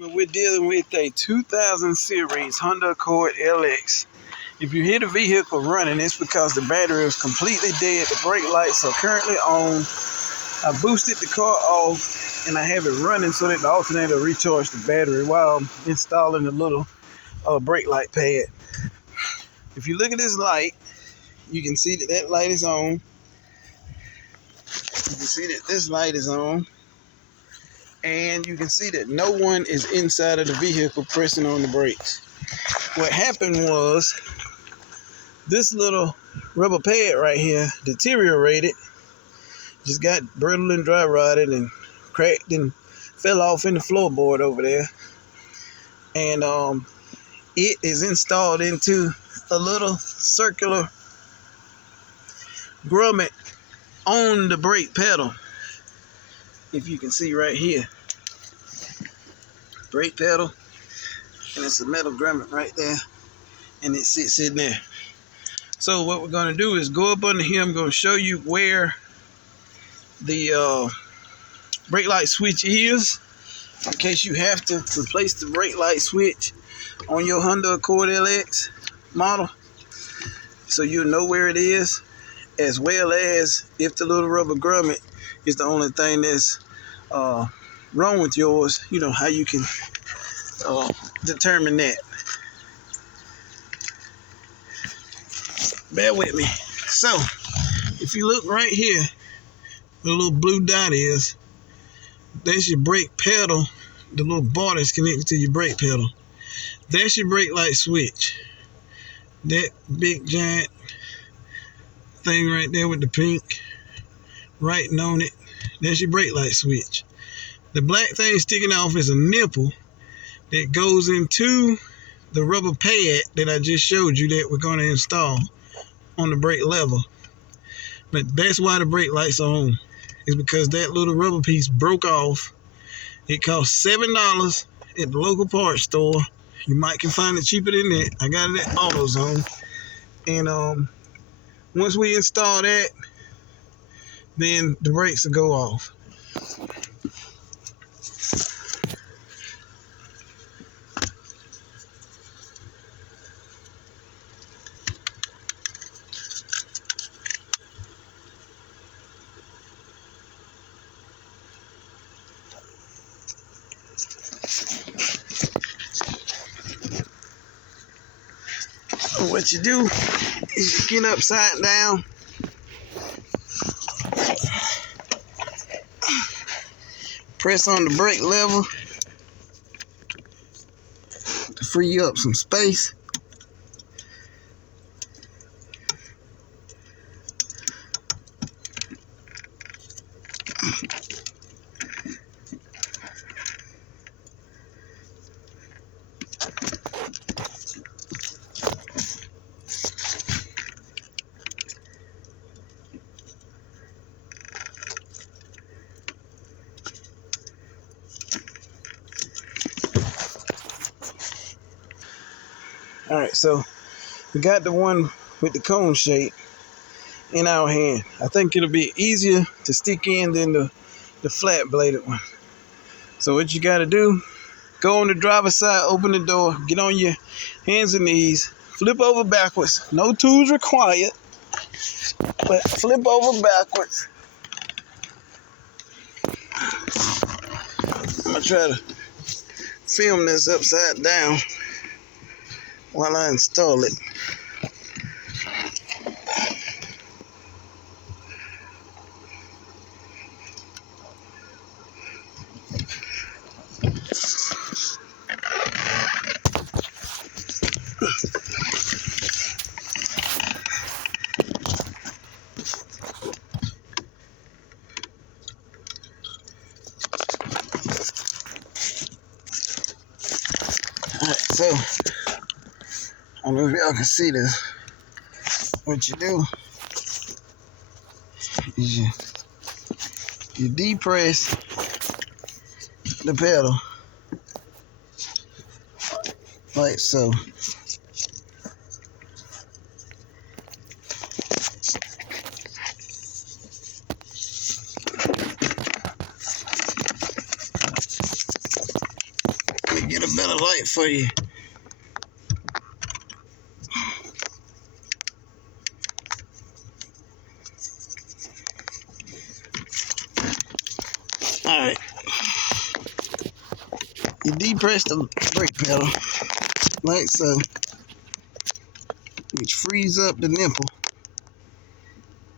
We're dealing with a 2000 series Honda Accord LX. If you hear the vehicle running, it's because the battery is completely dead. The brake lights are currently on. I boosted the car off and I have it running so that the alternator will recharge the battery while I'm installing the little brake light pad. If you look at this light, you can see that that light is on. You can see that this light is on. And you can see that no one is inside of the vehicle pressing on the brakes. What happened was this little rubber pad right here deteriorated, just got brittle and dry rotted and cracked and fell off in the floorboard over there. And it is installed into a little circular grommet on the brake pedal. If you can see right here, brake pedal, and it's a metal grommet right there, and it sits in there. So what we're going to do is go up under here. I'm going to show you where the brake light switch is, in case you have to replace the brake light switch on your Honda Accord LX model, so you'll know where it is, as well as if the little rubber grommet is the only thing that's wrong with yours, you know how you can determine that. Bear with me. So if you look right here, the little blue dot is, that's your brake pedal, the little bar that's connected to your brake pedal. That's your brake light switch. That big giant thing right there with the pink writing on it, that's your brake light switch. The black thing sticking off is a nipple that goes into the rubber pad that I just showed you that we're going to install on the brake lever. But that's why the brake lights are on, is because that little rubber piece broke off. It cost $7 at the local parts store. You might can find it cheaper than that. I got it at AutoZone. And once we install that, then the brakes will go off. So what you do is you get upside down, press on the brake lever to free you up some space. Alright, so we got the one with the cone shape in our hand. I think it'll be easier to stick in than the flat bladed one. So what you got to do, go on the driver's side, open the door, get on your hands and knees, flip over backwards. No tools required, but flip over backwards. I'm going to try to film this upside down while I install it. Alright, so I don't know if y'all can see this. What you do is you depress the pedal like so. a light for you. Alright. You depress the brake pedal like so, which frees up the nipple.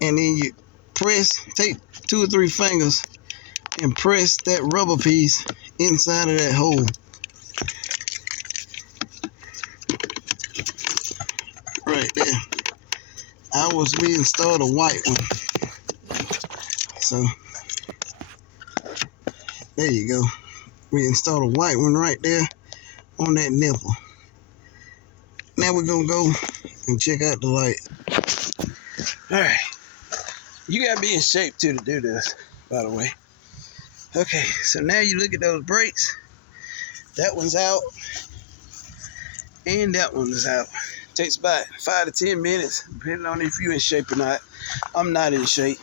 And then you take 2 or 3 fingers and press that rubber piece inside of that hole. Right there. We installed a white one. So, there you go. We installed a white one right there on that nipple. Now we're going to go and check out the light. Alright. You got to be in shape too to do this, by the way. Okay, so now you look at those brakes. That one's out. And that one is out. Takes about 5 to 10 minutes, depending on if you're in shape or not. I'm not in shape.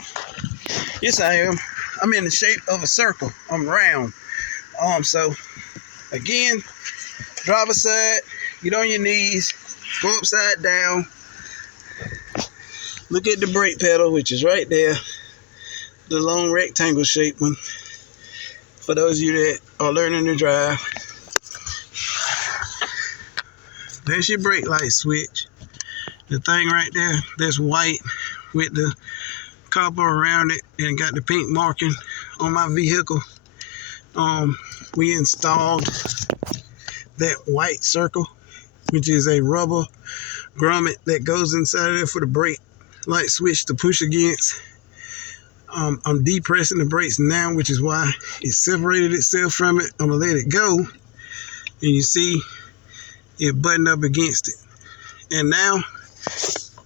Yes, I am. I'm in the shape of a circle. I'm round. So, again, driver's side, get on your knees, go upside down. Look at the brake pedal, which is right there. The long rectangle shaped one. For those of you that are learning to drive. There's your brake light switch. The thing right there, that's white with the copper around it and got the pink marking on my vehicle. We installed that white circle, which is a rubber grommet that goes inside of there for the brake light switch to push against. I'm depressing the brakes now, which is why it separated itself from it. I'm gonna let it go, and you see it buttoned up against it. And now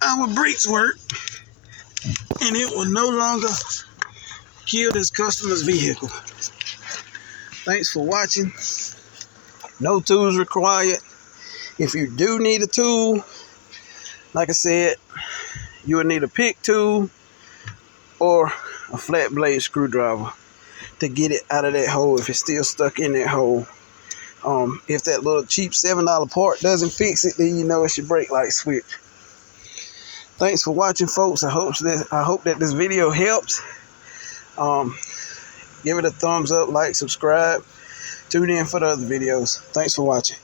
our brakes work, and it will no longer kill this customer's vehicle. Thanks for watching. No tools required. If you do need a tool, like I said, you will need a pick tool or a flat blade screwdriver to get it out of that hole if it's still stuck in that hole. If that little cheap $7 part doesn't fix it, then you know it's your brake light switch. Thanks for watching, folks. I hope that this video helps. Give it a thumbs up, like, subscribe. Tune in for the other videos. Thanks for watching.